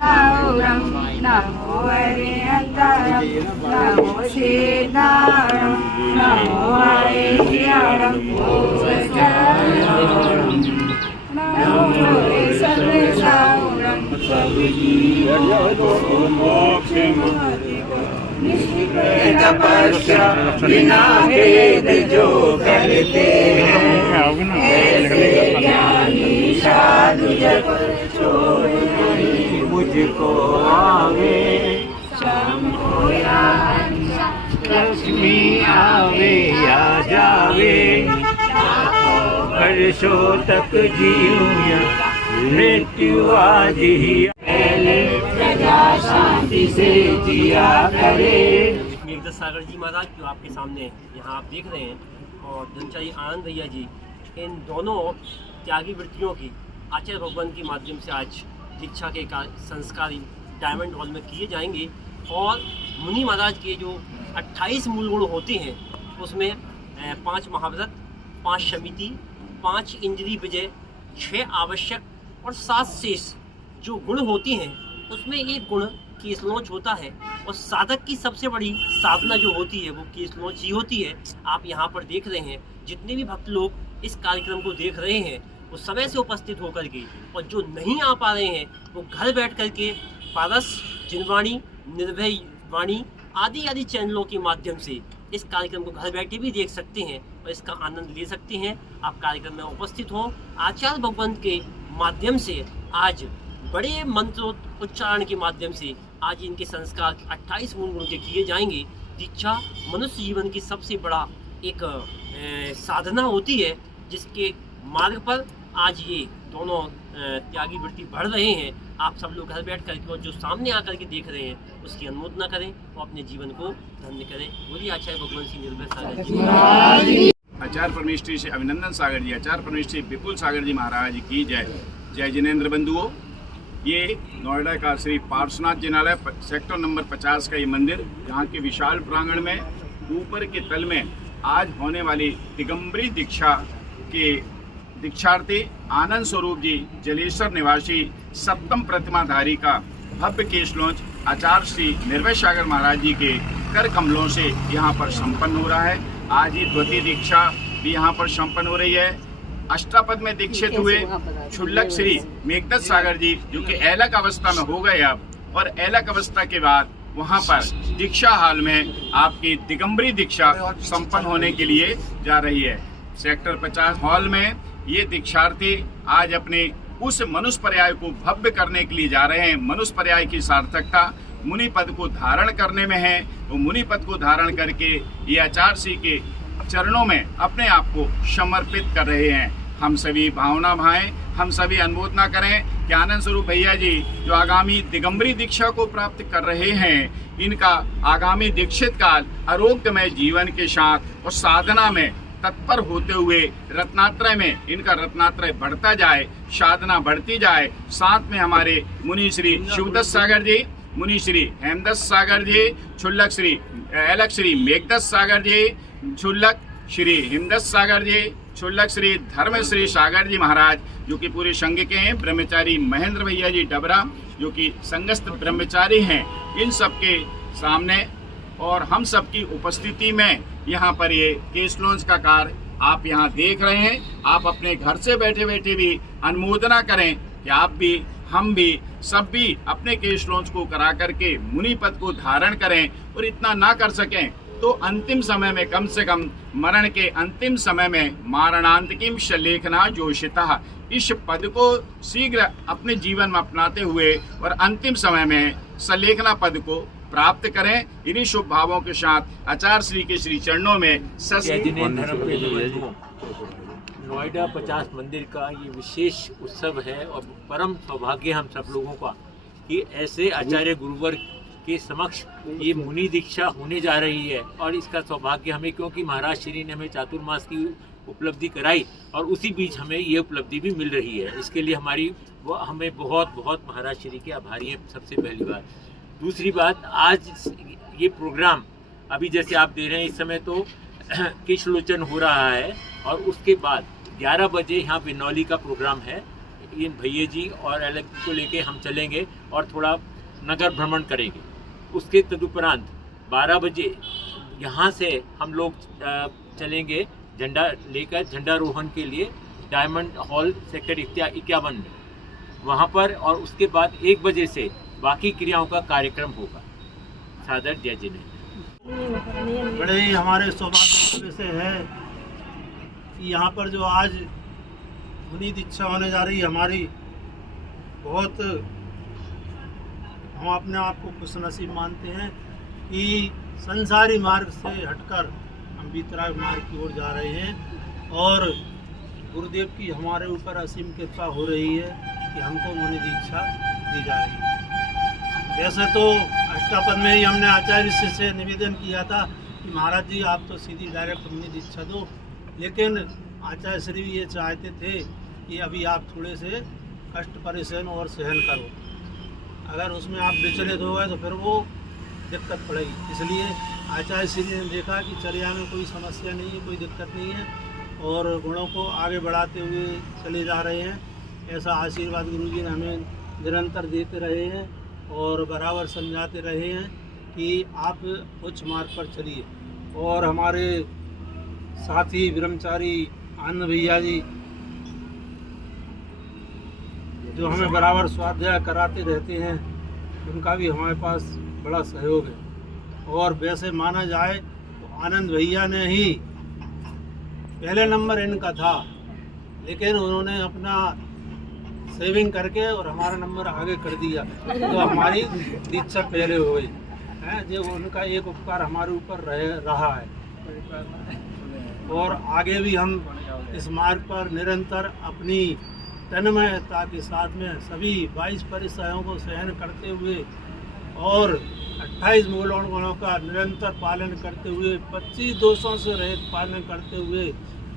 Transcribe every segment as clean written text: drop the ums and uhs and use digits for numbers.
नमो हरिहंतरं नमो शीतलं नमो हरिहरं नमो सर्वेशां तपस्या बिना भेद जो करते हैं ऐसे ज्ञानी साधु जप छोड़ नहीं मुझको आवे लक्ष्मी आवे या जावे वर्षों तक जीऊं मृत्यु आज ही प्रजा शांति से जिया करे। मेघदत्त सागर जी महाराज जो आपके सामने यहाँ आप देख रहे हैं और धनचारी आनंद भैया जी, इन दोनों त्यागी वृत्तियों की आचार्य भगवान के माध्यम से आज दीक्षा के संस्कार डायमंड हॉल में किए जाएंगे। और मुनि महाराज के जो 28 मूल गुण होते हैं उसमें 5 महाव्रत, 5 समिति, 5 इंद्रिय विजय, 6 आवश्यक और 7 शेष जो गुण होती हैं उसमें एक गुण केसलोच होता है। और साधक की सबसे बड़ी साधना जो होती है वो केसलोच ही होती है। आप यहाँ पर देख रहे हैं जितने भी भक्त लोग इस कार्यक्रम को देख रहे हैं वो समय से उपस्थित होकर के, और जो नहीं आ पा रहे हैं वो घर बैठ कर के पारस, जिनवाणी, निर्भय वाणी आदि चैनलों के माध्यम से इस कार्यक्रम को घर बैठे भी देख सकते हैं और इसका आनंद ले सकते हैं। आप कार्यक्रम में उपस्थित हों। आचार्य भगवान के माध्यम से आज बड़े मंत्र उच्चारण के माध्यम से आज इनके संस्कार 28 मूल गुण के किए जाएंगे। दीक्षा मनुष्य जीवन की सबसे बड़ा एक साधना होती है जिसके मार्ग पर आज ये दोनों त्यागी वृत्ति बढ़ रहे हैं। आप सब लोग घर बैठ करके और जो सामने आकर के देख रहे हैं उसकी अनुमोदना करें और अपने जीवन को धन्य करें। बोलिए आचार्य भगवान श्री निर्भय सागर जी। आचार्य परमेश्वरी श्री अभिनंदन सागर जी, आचार्य परमेश्वरी विपुल सागर जी महाराज की जय। जय जिनेन्द्र बंधुओं, ये नोएडा का श्री पार्श्वनाथ जिनालय सेक्टर नंबर 50 का ये मंदिर, जहाँ के विशाल प्रांगण में ऊपर के तल में आज होने वाली दिगंबरी दीक्षा के दीक्षार्थी आनंद स्वरूप जी जलेश्वर निवासी सप्तम प्रतिमाधारी का भव्य केशलॉन्च आचार्य श्री निर्भय सागर महाराज जी के कर कमलों से यहाँ पर संपन्न हो रहा है। आज ही द्वितीय दीक्षा भी यहाँ पर संपन्न हो रही है। अष्टापद में दीक्षित हुए क्षुल्लक श्री मेघदत्त सागर जी जो कि ऐलक अवस्था में हो गए अब, और ऐलक अवस्था के बाद वहाँ पर दीक्षा हाल में आपकी दिगंबरी दीक्षा संपन्न होने के लिए जा रही है। सेक्टर 50 हॉल में ये दीक्षार्थी आज अपने उस मनुष्य पर्याय को भव्य करने के लिए जा रहे हैं। मनुष्य पर्याय की सार्थकता मुनि पद को धारण करने में है। तो मुनि पद को धारण करके ये आचार्य श्री के चरणों में अपने आप को समर्पित कर रहे हैं। हम सभी भावना भाएं, हम सभी अनुमोदना करें कि आनंद स्वरूप भैया जी जो आगामी दिगंबरी दीक्षा को प्राप्त कर रहे हैं, इनका आगामी दीक्षित काल आरोग्यमय जीवन के साथ और साधना में तत्पर होते हुए रत्नात्रय में इनका रत्नात्रय बढ़ता जाए, साधना बढ़ती जाए। साथ में हमारे मुनि श्री शिवदत्त सागर जी, मुनि श्री हेमदत्त सागर जी, क्षुल्लक श्री ऐलक श्री मेघदत्त सागर जी, क्षुल्लक श्री हिमदत्त सागर जी, क्षुल्लक श्री धर्मश्री सागर जी महाराज जो कि पूरे संघ के हैं। ब्रह्मचारी महेंद्र भैया जी डबरा जो कि संघस्थ ब्रह्मचारी हैं। इन सबके सामने और हम सबकी उपस्थिति में यहाँ पर ये केशलॉन्च का कार्य आप यहाँ देख रहे हैं। आप अपने घर से बैठे बैठे भी अनुमोदना करें कि आप भी, हम भी, सब भी अपने केशलॉन्च को करा करके मुनि पद को धारण करें। और इतना ना कर सकें तो अंतिम समय में, कम से कम मरण के अंतिम समय में मारणांतिकीम शलेखना जोशिता, इस पद को शीघ्र अपने जीवन में अपनाते हुए और अंतिम समय में सलेखना पद को प्राप्त करें। इन्हीं शुभ भावों के साथ आचार्य श्री के श्री चरणों में नोएडा 50 मंदिर का ये विशेष उत्सव है और परम सौभाग्य हम सब लोगों का कि ऐसे आचार्य गुरुवर के समक्ष ये मुनि दीक्षा होने जा रही है। और इसका सौभाग्य हमें, क्योंकि महाराज श्री ने हमें चातुर्मास की उपलब्धि कराई और उसी बीच हमें ये उपलब्धि भी मिल रही है। इसके लिए हमें बहुत बहुत महाराज श्री के आभारी हैं सबसे पहली बात। दूसरी बात, आज ये प्रोग्राम अभी जैसे आप दे रहे हैं इस समय तो केशलोचन हो रहा है और उसके बाद 11 बजे यहाँ बिनौली का प्रोग्राम है। इन भैया जी और अलग को लेके हम चलेंगे और थोड़ा नगर भ्रमण करेंगे। उसके तदुपरांत 12 बजे यहाँ से हम लोग चलेंगे झंडा लेकर झंडारोहण के लिए डायमंड हॉल सेक्टर 51 में वहाँ पर, और उसके बाद 1 बजे से बाकी क्रियाओं का कार्यक्रम होगा। सादर जय जिनेंद्र। बड़े ही हमारे सौभाग्य का विषय है कि यहाँ पर जो आज मुनि दीक्षा होने जा रही है हमारी, बहुत हम अपने आप को खुशनसीब मानते हैं कि संसारी मार्ग से हटकर हम वीतराग मार्ग की ओर जा रहे हैं और गुरुदेव की हमारे ऊपर असीम कृपा हो रही है कि हमको मुनि दीक्षा दी जा रही है। वैसे तो अष्टापद में ही हमने आचार्य से निवेदन किया था कि महाराज जी आप तो सीधी डायरेक्ट मुनि दीक्षा दो, लेकिन आचार्य श्री ये चाहते थे कि अभी आप थोड़े से कष्ट परेशान और सहन करो, अगर उसमें आप विचलित हो गए तो फिर वो दिक्कत पड़ेगी। इसलिए आचार्य श्री ने देखा कि चर्या में कोई समस्या नहीं है, कोई दिक्कत नहीं है और गुणों को आगे बढ़ाते हुए चले जा रहे हैं। ऐसा आशीर्वाद गुरु जी ने हमें निरंतर देते रहे हैं और बराबर समझाते रहे हैं कि आप उच्च मार्ग पर चलिए। और हमारे साथी ब्रह्मचारी आनंद भैया जी जो हमें बराबर स्वाध्याय कराते रहते हैं, उनका भी हमारे पास बड़ा सहयोग है। और वैसे माना जाए तो आनंद भैया ने ही पहले नंबर इनका था, लेकिन उन्होंने अपना सेविंग करके और हमारा नंबर आगे कर दिया, तो हमारी दीक्षा पहले हो गई है। जो उनका एक उपकार हमारे ऊपर रहा है और आगे भी हम इस मार्ग पर निरंतर अपनी तन्मयता के साथ में सभी 22 परिचयों को सहन करते हुए और 28 मूल गुणों का निरंतर पालन करते हुए 25 दोषों से रहित पालन करते हुए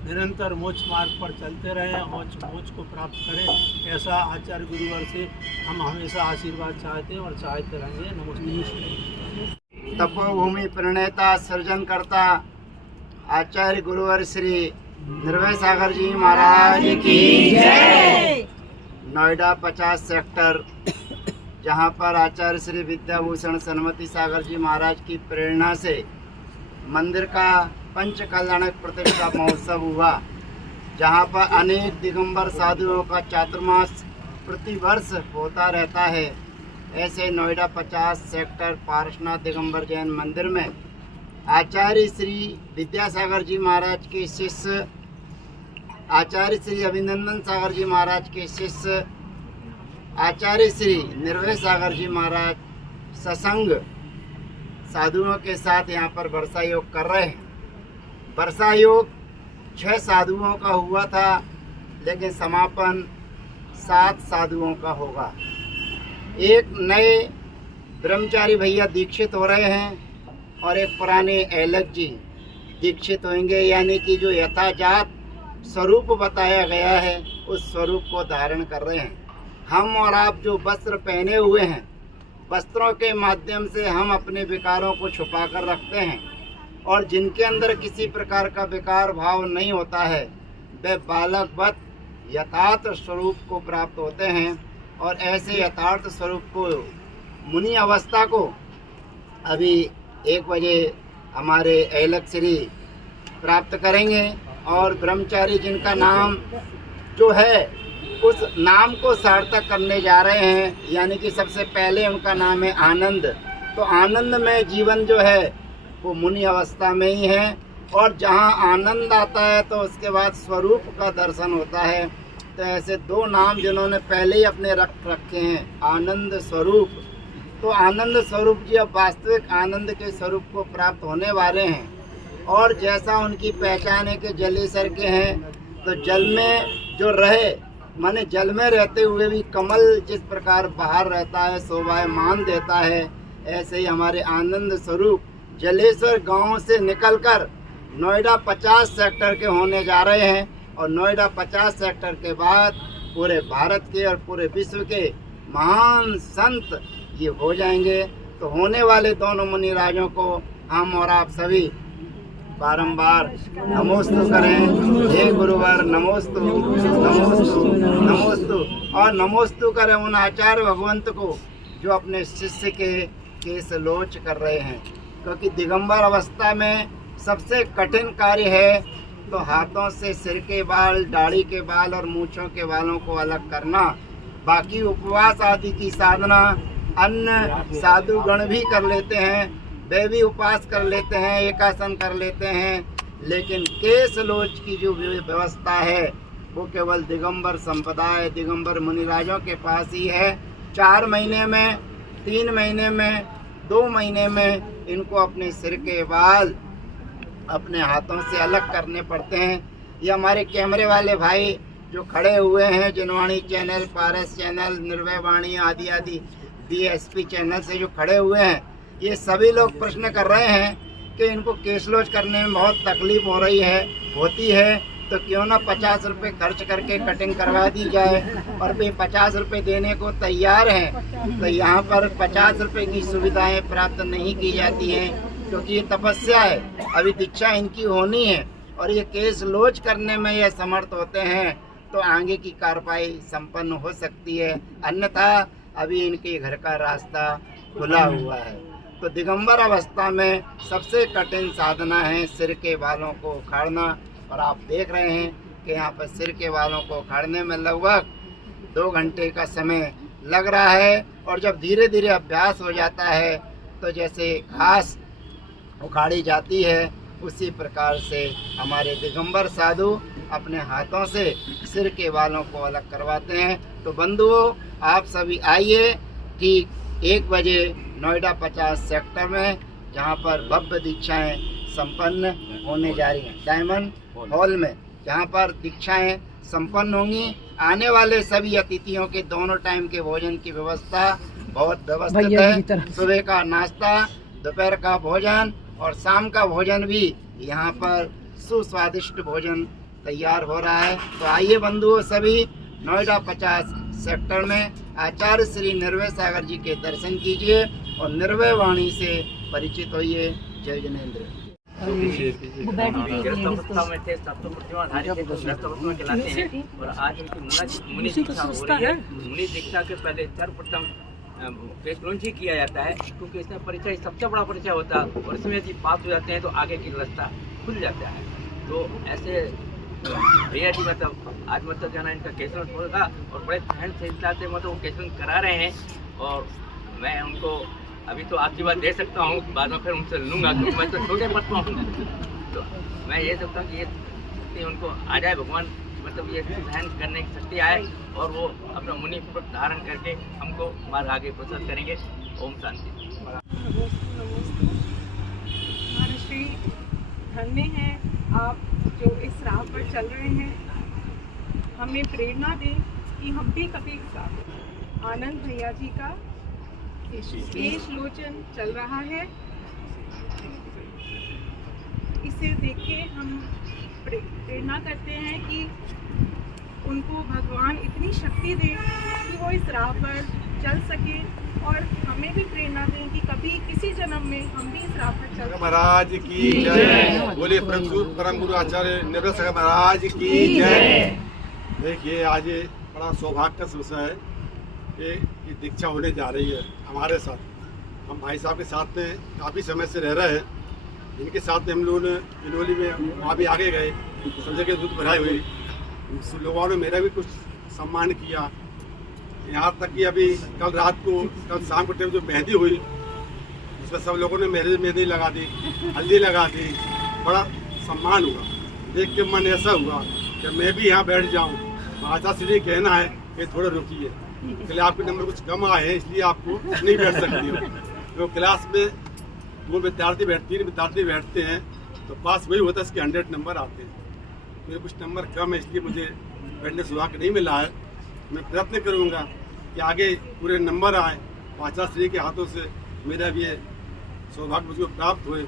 निरंतर मोक्ष मार्ग पर चलते रहें और मोक्ष को प्राप्त करें। ऐसा आचार्य गुरुवर से हम हमेशा आशीर्वाद चाहते हैं और चाहते रहेंगे। नमस्ते। तपोभूमि प्रणेता सृजनकर्ता आचार्य गुरुवर श्री निर्भय सागर जी महाराज की जय। नोएडा 50 सेक्टर, जहां पर आचार्य श्री विद्याभूषण सन्मति सागर जी महाराज की प्रेरणा से मंदिर का पंच कल्याणक प्रतिष्ठा महोत्सव हुआ, जहां पर अनेक दिगंबर साधुओं का चातुर्मास प्रतिवर्ष होता रहता है। ऐसे नोएडा 50 सेक्टर पारसनाथ दिगंबर जैन मंदिर में आचार्य श्री विद्यासागर जी महाराज के शिष्य, आचार्य श्री अभिनंदन सागर जी महाराज के शिष्य, आचार्य श्री निर्भय सागर जी महाराज सत्संग साधुओं के साथ यहाँ पर वर्षा योग कर रहे हैं। वर्षा योग 6 साधुओं का हुआ था, लेकिन समापन 7 साधुओं का होगा। एक नए ब्रह्मचारी भैया दीक्षित हो रहे हैं और एक पुराने ऐलक जी दीक्षित होंगे, यानी कि जो यथाजात स्वरूप बताया गया है उस स्वरूप को धारण कर रहे हैं। हम और आप जो वस्त्र पहने हुए हैं, वस्त्रों के माध्यम से हम अपने विकारों को छुपा कर रखते हैं और जिनके अंदर किसी प्रकार का विकार भाव नहीं होता है वे बालकवत यथार्थ स्वरूप को प्राप्त होते हैं। और ऐसे यथार्थ स्वरूप को मुनि अवस्था को अभी 1 बजे हमारे ऐलक श्री प्राप्त करेंगे। और ब्रह्मचारी जिनका नाम जो है उस नाम को सार्थक करने जा रहे हैं, यानी कि सबसे पहले उनका नाम है आनंद। तो आनंद में जीवन जो है वो मुनि अवस्था में ही है, और जहाँ आनंद आता है तो उसके बाद स्वरूप का दर्शन होता है। तो ऐसे 2 नाम जिन्होंने पहले ही अपने रखे हैं, आनंद स्वरूप। तो आनंद स्वरूप जी अब वास्तविक आनंद के स्वरूप को प्राप्त होने वाले हैं। और जैसा उनकी पहचान है कि जलेश्वर के हैं, तो जल में जो रहे माने जल में रहते हुए भी कमल जिस प्रकार बाहर रहता है शोभायमान देता है, ऐसे ही हमारे आनंद स्वरूप जलेश्वर गांव से निकलकर नोएडा 50 सेक्टर के होने जा रहे हैं। और नोएडा 50 सेक्टर के बाद पूरे भारत के और पूरे विश्व के महान संत ये हो जाएंगे। तो होने वाले दोनों मुनि राजों को हम और आप सभी बारंबार नमोस्तु करें। हे गुरुवर नमोस्तु नमोस्तु नमोस्तु, और नमोस्तु करें उन आचार्य भगवंत को जो अपने शिष्य के केस लोच कर रहे हैं, क्योंकि दिगंबर अवस्था में सबसे कठिन कार्य है तो हाथों से सिर के बाल, दाढ़ी के बाल और मूंछों के बालों को अलग करना। बाकी उपवास आदि की साधना अन्य साधुगण भी कर लेते हैं, वे भी उपवास कर लेते हैं, एकासन कर लेते हैं, लेकिन केस लोच की जो व्यवस्था है वो केवल दिगंबर संप्रदाय, दिगंबर मुनिराजों के पास ही है। 4 महीने में, 3 महीने में, 2 महीने में इनको अपने सिर के बाल अपने हाथों से अलग करने पड़ते हैं। ये हमारे कैमरे वाले भाई जो खड़े हुए हैं, जिनवाणी चैनल, पारस चैनल, निर्भय वाणी आदि आदि DSP चैनल से जो खड़े हुए हैं, ये सभी लोग प्रश्न कर रहे हैं कि इनको केसलोच करने में बहुत तकलीफ हो रही है, होती है, तो क्यों ना 50 रुपये खर्च करके कटिंग करवा दी जाए। और वे 50 रुपये देने को तैयार हैं, तो यहाँ पर 50 रुपये की सुविधाएं प्राप्त नहीं की जाती हैं, क्योंकि ये तपस्या है, अभी दीक्षा इनकी होनी है और ये केस लोच करने में ये समर्थ होते हैं तो आगे की कार्रवाई संपन्न हो सकती है, अन्यथा अभी इनके घर का रास्ता खुला हुआ है। तो दिगंबर अवस्था में सबसे कठिन साधना है सिर के बालों को उखाड़ना, और आप देख रहे हैं कि यहाँ पर सिर के बालों को उखाड़ने में लगभग 2 घंटे का समय लग रहा है। और जब धीरे धीरे अभ्यास हो जाता है तो जैसे घास उखाड़ी जाती है, उसी प्रकार से हमारे दिगंबर साधु अपने हाथों से सिर के बालों को अलग करवाते हैं। तो बंधुओं, आप सभी आइए ठीक 1 बजे नोएडा 50 सेक्टर में, जहां पर भव्य दीक्षाएं संपन्न होने जा रही हैं, डायमंड हॉल में, जहां पर दीक्षाएं संपन्न होंगी। आने वाले सभी अतिथियों के दोनों टाइम के भोजन की व्यवस्था बहुत व्यवस्थित है। सुबह का नाश्ता, दोपहर का भोजन और शाम का भोजन भी यहाँ पर सुस्वादिष्ट भोजन तैयार हो रहा है। तो आइए बंधुओं, सभी नोएडा 50 सेक्टर में आचार्य श्री निर्भय सागर जी के दर्शन कीजिए और निर्भय वाणी से परिचित होइए। जय जिनेंद्र। अवस्था में थे, सब तो प्रतिमाधारी थे, तो व्यस्त अवस्था में खिलाते हैं। और आज उनकी मुनि दीक्षा हो रही है। मुनि दीक्षा के पहले सर्वप्रथम केस लॉन्च ही किया जाता है, क्योंकि इसमें परिचय सबसे बड़ा परिचय होता है, और इसमें यदि पास हो जाते हैं तो आगे की रास्ता खुल जाता है। तो ऐसे भैया जी मतलब आज मतलब जाना इनका केसलन होगा, और बड़े ध्यान से मतलब वो केसलन करा रहे हैं। और मैं उनको अभी तो आशीर्वाद दे सकता हूँ, बाद में फिर उनसे लूँगा, क्योंकि मैं तो छोटे पद पर हूँ। तो मैं ये सोचता हूँ कि ये शक्ति उनको आ जाए, भगवान मतलब ये ध्यान करने की शक्ति आए, और वो अपना मुनि पद धारण करके हमको मार्ग आगे प्रसाद करेंगे। ओम शांति। महर्षि धन्य हैं आप जो इस राह पर चल रहे हैं, हमें प्रेरणा दें कि हम भी कभी साथ। आनंद भैया जी का केश लोचन चल रहा है, इसे देख के हम प्रेरणा करते हैं कि उनको भगवान इतनी शक्ति दे कि वो इस राह पर चल सके, और हमें भी प्रेरणा दें कि कभी किसी जन्म में हम भी इस राह पर चल सकें। महाराज की जय। बोले परम गुरु आचार्य निर्भय सागर महाराज की जय। देखिए, आज ये बड़ा सौभाग्य का विषय है कि दीक्षा होने जा रही है हमारे साथ। हम भाई साहब के साथ में काफ़ी समय से रह रहे हैं, इनके साथ में हम लोगों ने इनोली में वहाँ भी आगे गए, सब जगह दूध भराई हुई, लोगों ने मेरा भी कुछ सम्मान किया। यहाँ तक कि अभी कल शाम को टाइम जो मेहंदी हुई, उसमें सब लोगों ने मेहंदी लगा दी, हल्दी लगा दी, बड़ा सम्मान हुआ। देख के मन ऐसा हुआ कि मैं भी यहाँ बैठ जाऊँ। आचार्य श्री कहना है कि थोड़ा रुकिए, इसलिए आपके नंबर कुछ कम आए हैं, इसलिए आपको नहीं बैठ सकती हो। तो क्लास में 2 विद्यार्थी 3 विद्यार्थी बैठते हैं, तो पास वही होता है इसके 100 नंबर आते हैं। मेरे कुछ नंबर कम है, इसलिए मुझे बैठने सौभाग्य नहीं मिला है। मैं प्रयत्न करूँगा कि आगे पूरे नंबर आए, आचार्य श्री के हाथों से मेरा भी ये सौभाग्य मुझको प्राप्त हुए।